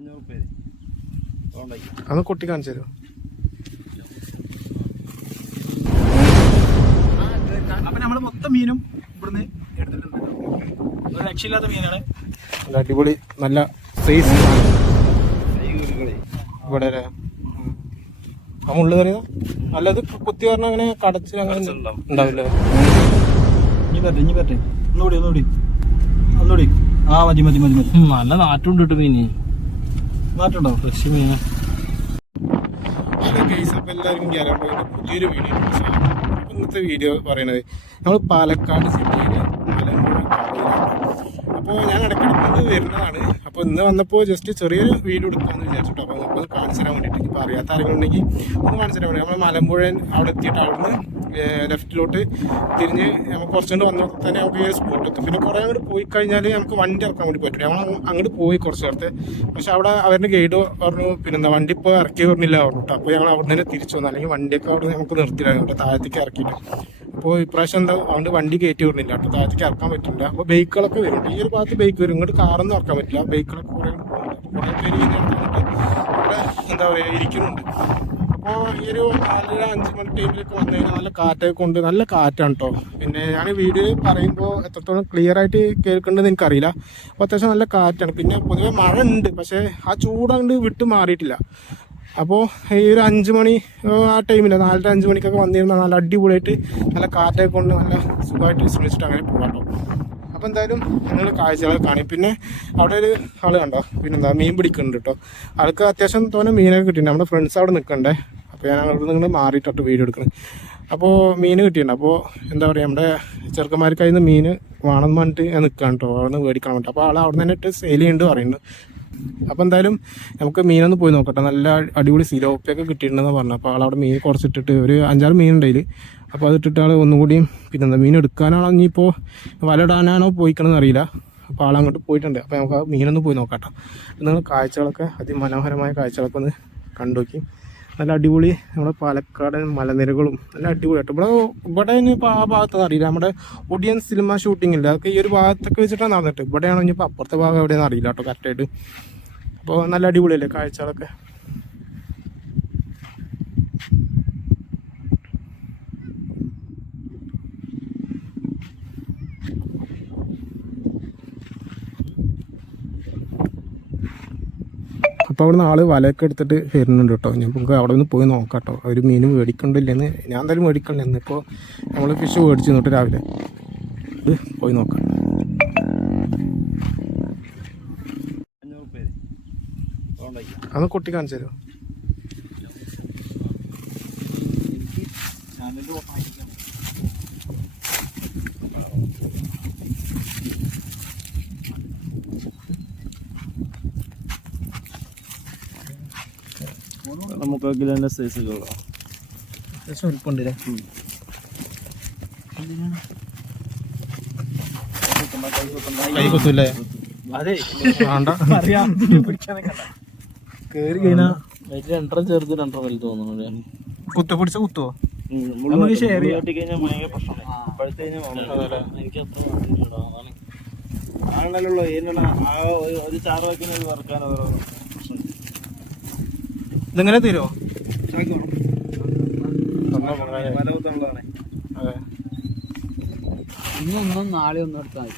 അഞ്ഞൂറ് പേര് അതുകൊണ്ടായി അന്ന് കൊട്ടി കാണിച്ചു തരുമോ? അപ്പൊ നമ്മൾ മൊത്തം മീനും ഇവിടുന്ന് എടുത്തിട്ടുണ്ട്. ഒരു രക്ഷയില്ലാത്ത മീനാണ്. അടിപൊളി നല്ല സൈസ് ഇവിടെ അല്ലേ. ആ മുള്ളു കറിയാ അല്ലത് കുത്തി പറഞ്ഞ അങ്ങനെ കടച്ചിൽ അങ്ങനെ ഉണ്ടാവില്ല? ഇനി പറ്റേ ഇനി പറ്റേ. ഒന്നുകൂടി ഒന്നുകൂടി. ഒന്നുകൂടി. ആ മതി മതി മതി മതി. നല്ല നാറ്റുണ്ട് കേട്ടോ മീന്. മാറ്റുണ്ടോ ഫ്രഷ് മീന് ഹലോ ഗൈസ് അപ്പോൾ എല്ലാവർക്കും പുതിയൊരു വീഡിയോ അപ്പോൾ ഇന്നത്തെ വീഡിയോ പറയണത് നമ്മൾ പാലക്കാട് ജില്ലയിൽ മലമ്പുഴ അപ്പോൾ ഞാൻ ഇടയ്ക്കിടയ്ക്ക് വരുന്നതാണ്. അപ്പോൾ ഇന്ന് വന്നപ്പോൾ ജസ്റ്റ് ചെറിയൊരു വീഡിയോ എടുക്കാമെന്ന് വിചാരിച്ചിട്ടോ. അപ്പോൾ നമുക്ക് കാണിച്ചു തരാൻ വേണ്ടിയിട്ട്. ഇപ്പോൾ അറിയാത്ത ആരെങ്കിലും ഉണ്ടെങ്കിൽ ഒന്ന് കാണിച്ചു തരാൻ വേണ്ടി. നമ്മൾ മലമ്പുഴ അവിടെ എത്തിയിട്ട് അവിടുന്ന് ലെഫ്റ്റിലോട്ട് തിരിഞ്ഞ് നമുക്ക് കുറച്ചുകൊണ്ട് വന്നപ്പോൾ തന്നെ നമുക്ക് ഈ സ്പോട്ട് എത്തും. പിന്നെ കുറേ അങ്ങോട്ട് പോയി കഴിഞ്ഞാൽ നമുക്ക് വണ്ടി ഇറക്കാൻ വേണ്ടി പറ്റില്ല നമ്മൾ അങ്ങോട്ട് പോയി കുറച്ച് നേരത്തെ. പക്ഷെ അവിടെ അവരുടെ ഗൈഡ് പറഞ്ഞു പിന്നെന്താ വണ്ടി ഇപ്പോൾ ഇറക്കി വരുന്നില്ല പറഞ്ഞു അപ്പോൾ ഞങ്ങൾ അവിടെ നിന്ന് തിരിച്ചു വന്നു. അല്ലെങ്കിൽ വണ്ടിയൊക്കെ അവിടെ നമുക്ക് നിർത്തിയില്ല. അവിടെ താഴത്തേക്ക് ഇറക്കിയിട്ട്. അപ്പോൾ ഇപ്രാവശ്യം എന്താ അതുകൊണ്ട് വണ്ടി കയറ്റി വിടുന്നില്ല കേട്ടോ താഴത്തേക്ക് ഇറക്കാൻ പറ്റില്ല. അപ്പോൾ ബൈക്കുകളൊക്കെ വരും ഈ ഒരു ഭാഗത്ത് ബൈക്ക് വരും. ഇങ്ങോട്ട് കാറൊന്നും ഇറക്കാൻ പറ്റില്ല. ബൈക്കുകളൊക്കെ കുറേ കുറേ പേര് ഇവിടെ എന്താ പറയുക ഇരിക്കുന്നുണ്ട്. അപ്പോൾ ഈ ഒരു നാലര അഞ്ച് മണി ടൈമിലേക്ക് വന്നു കഴിഞ്ഞാൽ നല്ല കാറ്റൊക്കെ കൊണ്ട് നല്ല കാറ്റാണ് കേട്ടോ പിന്നെ ഞാൻ വീഡിയോ പറയുമ്പോൾ എത്രത്തോളം ക്ലിയർ ആയിട്ട് കേൾക്കേണ്ടത് എനിക്കറിയില്ല. അപ്പോൾ അത്യാവശ്യം നല്ല കാറ്റാണ്. പിന്നെ പൊതുവെ മഴ ഉണ്ട്. പക്ഷേ ആ ചൂടങ്ങോട്ട് വിട്ട് മാറിയിട്ടില്ല. അപ്പോൾ ഈ ഒരു അഞ്ച് മണി ആ ടൈമിൽ നാലര അഞ്ച് മണിക്കൊക്കെ വന്നിരുന്ന നല്ല അടിപൊളിയായിട്ട് നല്ല കാറ്റൊക്കെ കൊണ്ട് നല്ല സുഖമായിട്ട് വിശ്രമിച്ചിട്ട് അങ്ങനെ പോകാം അപ്പോൾ എന്തായാലും നിങ്ങൾ കാഴ്ചകളൊക്കെ കാണി. പിന്നെ അവിടെ ഒരു ആൾ കണ്ടോ? പിന്നെന്താ മീൻ പിടിക്കുന്നുണ്ട് കേട്ടോ ആൾക്ക് അത്യാവശ്യം തോന്നെ മീനൊക്കെ കിട്ടിയിട്ടുണ്ട്. നമ്മുടെ ഫ്രണ്ട്സ് അവിടെ നിൽക്കണ്ടേ അപ്പോൾ ഞാൻ അവിടെ നിന്ന് മാറിയിട്ടിട്ട് വീഡിയോ എടുക്കണം. അപ്പോൾ മീൻ കിട്ടിയിട്ടുണ്ട്. അപ്പോൾ എന്താ പറയുക നമ്മുടെ ചെറുക്കന്മാർക്ക് അതിന് മീൻ വേണമെന്ന് പറഞ്ഞിട്ട് ഞാൻ നിൽക്കുകയാണ് കേട്ടോ അവിടെ നിന്ന് മേടിക്കാൻ വേണ്ടി അപ്പോൾ ആൾ അവിടെ നിന്ന് തന്നെ സെയിൽ ചെയ്യുന്നുണ്ട് പറയുന്നുണ്ട് അപ്പോൾ എന്തായാലും നമുക്ക് മീനൊന്ന് പോയി നോക്കട്ടെ. നല്ല അടിപൊളി സിലോപ്പിയൊക്കെ കിട്ടിയിട്ടുണ്ടെന്ന് പറഞ്ഞു. അപ്പോൾ ആളവിടെ മീൻ കുറച്ചിട്ടിട്ട് ഒരു അഞ്ചാറ് മീൻ ഉണ്ടായിൽ അപ്പോൾ അത് ഇട്ടിട്ട് ആൾ ഒന്നുകൂടിയും പിന്നെന്താ മീൻ എടുക്കാനാണോ ഇനിയിപ്പോൾ വല വലടാനാണോ പോയിക്കണമെന്ന് അറിയില്ല. അപ്പോൾ ആൾ അങ്ങോട്ട് പോയിട്ടുണ്ട്. അപ്പോൾ നമുക്ക് ആ മീനൊന്ന് പോയി നോക്കാം കേട്ടോ നിങ്ങൾ കാഴ്ചകളൊക്കെ അതിമനോഹരമായ കാഴ്ചകളൊക്കെ ഒന്ന് കണ്ടു നോക്കി. നല്ല അടിപൊളി നമ്മുടെ പാലക്കാട് മലനിരകളും. നല്ല അടിപൊളിയായിട്ട് ഇവിടെ ഇവിടെ ഇനിയിപ്പോൾ ആ ഭാഗത്തൊന്നും അറിയില്ല. നമ്മുടെ ഒഡിയൻ സിനിമ ഷൂട്ടിംഗ് ഇല്ല? അതൊക്കെ ഈ ഒരു ഭാഗത്തൊക്കെ വെച്ചിട്ടാണ് നടന്നിട്ട്. ഇവിടെയാണോ ഇനിയിപ്പോൾ അപ്പുറത്തെ ഭാഗം എവിടെയാണെന്ന് അറിയില്ല കേട്ടോ കറക്റ്റായിട്ട് അപ്പോൾ നല്ല അടിപൊളിയല്ലേ കാഴ്ചകളൊക്കെ? അപ്പോൾ അവിടുന്ന് ആൾ വലയൊക്കെ എടുത്തിട്ട് വരുന്നുണ്ട് കേട്ടോ. ഞാൻ നമുക്ക് അവിടെ നിന്ന് പോയി നോക്കാം കേട്ടോ അവർ മീൻ മേടിക്കണ്ടില്ലെന്ന്. ഞാൻ എന്തായാലും മേടിക്കണ്ടെന്ന് ഇന്നിപ്പോൾ നമ്മൾ ഫിഷ് മേടിച്ചു തൊട്ട് രാവിലെ. ഇത് പോയി നോക്കാം. അന്ന് കുട്ടി കാണിച്ചു തരുമോ? നമുക്ക് കിലോന്റെ സൈസുകളോ അത്യാവശ്യം വലിപ്പമുണ്ടല്ലേ കൈ കുത്തൂല്ലേ അതെ. കേറി രണ്ടര ചെറുത് രണ്ടര വലുത് തോന്നുന്നു കുത്ത പിടിച്ച കുത്തുവോ? നമുക്ക് ഷെയർ ചെയ്യാം. എനിക്ക് അത്ര ഒരു- ചാറ് വയ്ക്കുന്ന പ്രശ്നം ഇതെങ്ങനെ തീരോ ഇന്നൊന്നും നാളെ ഒന്നും എടുത്താൽ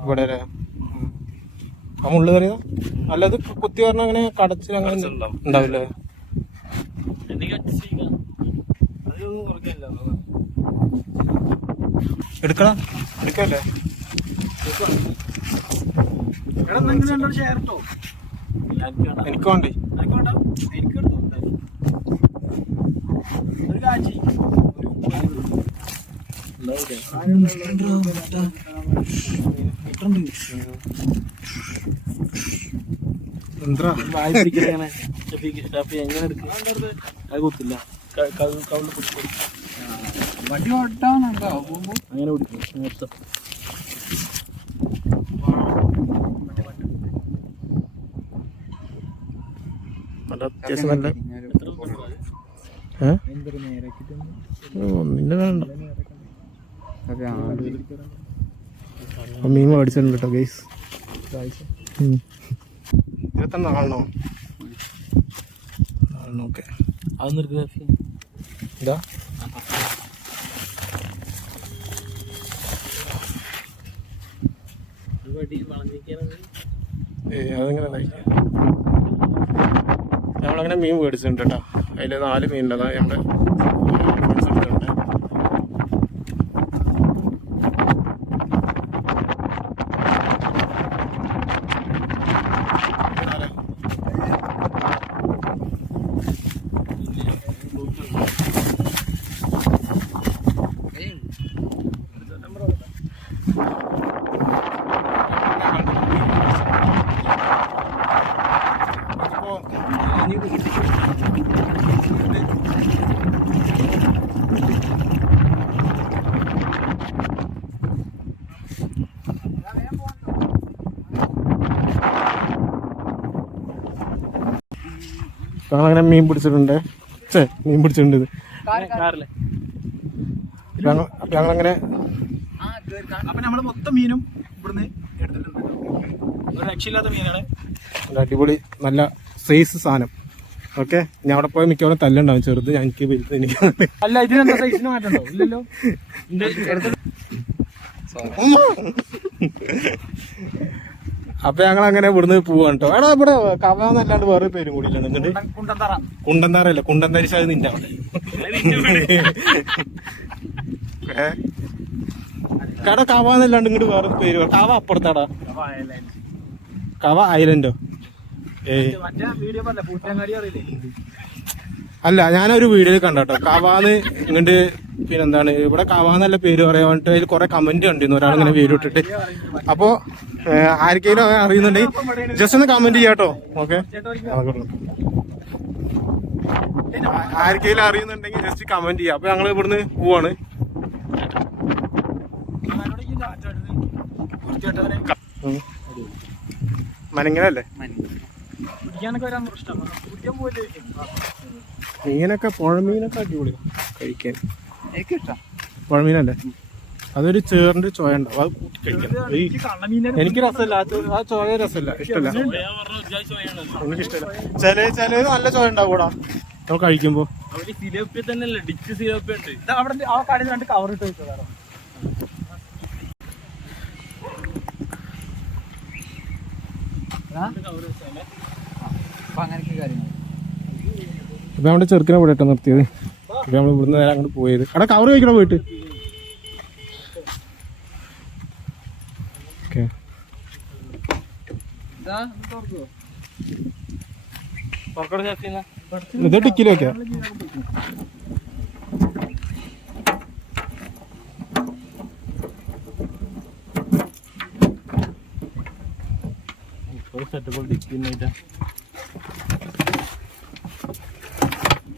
ഇവിടെ അല്ലേ. ആ. മുള്ളു കറിയോ? അല്ല ഇത് കുത്തി പറഞ്ഞ അങ്ങനെ കടച്ചിൽ അങ്ങനെ ഉണ്ടാവില്ലേ എനിക്ക് adjust ചെയ്യാം. അതൊന്നും കുറയ്ക്കില്ല എടുക്കണം എടുക്കല്ലേ എനിക്ക് വേണ്ട. എന്താ വായി എങ്ങനെ? ഷഫീക്ക്, ഷാഫി എങ്ങനെ എടുക്കും? അത് കുത്തില്ല. ക- ക- കവിളിൽ കുത്തി കൊടുക്കും. വണ്ടി ഓട്ടാവുന്നുണ്ടോ അങ്ങനെ പിടിക്കും. നേരത്തെ. നല്ല അത്യാവശ്യം നല്ല ഏ ഒന്നിന്റെ വേണ്ട. അപ്പൊ മീൻ മേടിച്ചിട്ടുണ്ട് കേട്ടോ ഗൈസ് ഇരുപത്തെണ്ണം ആണോ അതൊന്നൊരു ഗ്രാഫി ഇതാ. ഏ അതെങ്ങനെ നമ്മളങ്ങനെ മീൻ മേടിച്ചിട്ടുണ്ട് കേട്ടോ. അതിൽ നാല് മീനുണ്ടതാണ് നമ്മുടെ ഞങ്ങളങ്ങനെ മീൻ പിടിച്ചിട്ടുണ്ട്. ചേ മീൻ പിടിച്ചിട്ടുണ്ട് ഇത്. ഞങ്ങൾ- അപ്പൊ ഞങ്ങളങ്ങനെ അപ്പൊ മൊത്തം മീനും ഇവിടുന്ന് എടുത്തിട്ടുണ്ട്. മീനാണ്. അടിപൊളി നല്ല സൈസ് സാധനം. ഓക്കെ ഞാൻ അവിടെ പോയി മിക്കവാറും തല്ലുണ്ടാവും ചെറുത്. എനിക്ക് വലുത് എനിക്ക് അല്ല ഇതിനെന്താ സൈസിന് ഇല്ലല്ലോ. അപ്പൊ ഞങ്ങൾ അങ്ങനെ ഇവിടുന്ന് പോവാണ് കേട്ടോ എടാ ഇവിടെ കവന്നല്ലാണ്ട് വേറെ പേരും കൂടി കുണ്ടന്താറ എന്നിട്ട് കുണ്ടന്താരി അത് നിന്റെ അവിടെ? കട കവാന്നല്ലാണ്ട് ഇങ്ങോട്ട് വേറെ പേര്. കവ അപ്പുറത്താടാ. കവ ഐലൻഡോ ഏ. അല്ല ഞാനൊരു വീഡിയോയിൽ കണ്ടോ കവാന്ന് ഇങ്ങോട്ട് പിന്നെന്താണ്? ഇവിടെ കവാന്നല്ല പേര് പറയാൻ വേണ്ടിട്ട് അതിൽ കുറെ കമന്റ് കണ്ടിരുന്നു. ഒരാളിങ്ങനെ പേര് ഇട്ടിട്ട്. അപ്പോ ആർക്കെങ്കിലും അറിയുന്നുണ്ടെങ്കിൽ ജസ്റ്റ് ഒന്ന് കമന്റ് ചെയ്യാട്ടോ ഓക്കെ ആർക്കെങ്കിലും അറിയുന്നുണ്ടെങ്കിൽ ജസ്റ്റ് കമന്റ് ചെയ്യാം. അപ്പൊ ഞങ്ങൾ ഇവിടുന്ന് പോവാണ്. മനങ്ങനല്ലേ? മീനൊക്കെ പുഴമീനൊക്കെ അടിപൊളി കഴിക്കാൻ. പുഴമീനല്ലേ? അതൊരു ചേറിന്റെ ചോയ ഉണ്ടാവും അത് കൂട്ടി കഴിക്കണം. ഈ എനിക്ക് രസമില്ല. ആ ചോ- ആ ചോയ രസമില്ല. ഇഷ്ടമല്ല. എനിക്ക് ഇഷ്ടമല്ല. ചില ചില നല്ല ചോയ ഉണ്ടാവൂടാ നമ്മൾ കഴിക്കുമ്പോ. സിലോപ്പിയ തന്നെ അല്ലേ ഡിച്ച് സിലോപ്പിയ ഉണ്ട്. അവിടെ ആ കടയിൽ രണ്ട് കവർ ഇട്ട് വെച്ചതാണോ ഇപ്പൊ നമ്മുടെ ചെറുക്കിനെ ഇവിടെ ഇട്ടോ നിർത്തിയത്. ഇപ്പൊ നമ്മൾ ഇവിടുന്ന് നേരെ അങ്ങോട്ട് പോയത്. അവിടെ കവർ കഴിക്കണം പോയിട്ട് ഓക്കെ തുറക്കട ഷാഫിന്നാ ഇത് ഡിക്കിന്നായിട്ടാ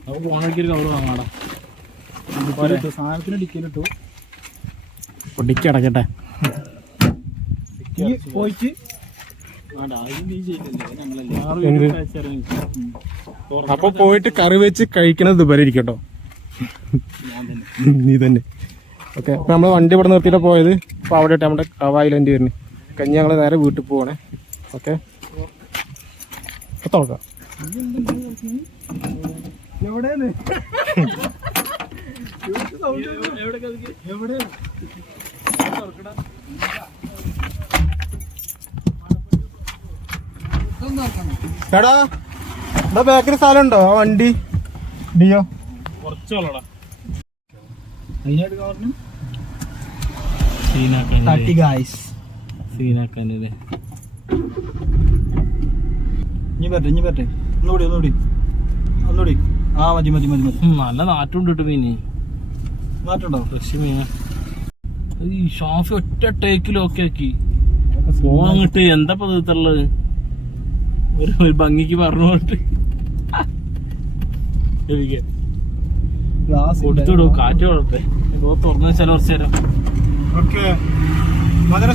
നമുക്ക് പോണക്ക് ഒരു കവർ വാങ്ങാടാ. സാധനത്തിന് ഡിക്കിയിലിട്ടു ടിക്കി അടക്കട്ടെ. പോയിട്ട്? അപ്പൊ പോയിട്ട് കറി വെച്ച് കഴിക്കണത് ഇതുവരെ ഇരിക്കട്ടോ. നീ തന്നെ. ഓക്കെ അപ്പൊ നമ്മൾ വണ്ടി ഇവിടെ നിർത്തിയിട്ട് പോയത്. അപ്പൊ അവിടെ ഇട്ട് നമ്മുടെ കവായിൽ വണ്ടി വരുന്നത് കഞ്ഞി ഞങ്ങൾ നേരെ വീട്ടിൽ പോവാണേ. ഓക്കെ. തുറക്കാം. എവിടെയാണ്? എവിടെ എടാ ഇവിടെ ബേക്കറി സ്ഥലം ഉണ്ടോ ആ വണ്ടി. ഡിയോ? കുറച്ച് വെള്ളടാ അതിനായിട്ട് കവറിന് സീനാക്കാൻ തട്ടി ഗായ്സ് സീനാക്കാനല്ലേ? ഇനി പറ്റേ ഇനി പറ്റേ ഒന്നുകൂടി ഒന്നുകൂടി. ഒന്നുകൂടി. ആ മതി മതി മതി മതി. നല്ല നാറ്റുണ്ട് കേട്ടോ മീന്. ഫ്രഷ് മീന. ഈ ഷാഫി ഒറ്റ ടേക്കിൽ ഓക്കെ ആക്കി. അങ്ങോട്ട് എന്താ പതിത്തുള്ളത് ഒരു ഭംഗിക്ക് പറഞ്ഞോട്ട് കൊടുത്തുവിടും കാറ്റ് കൊടുത്തേ തുറന്നു വെച്ചാൽ കുറച്ചു നേരം. ഓക്കെ. മധുര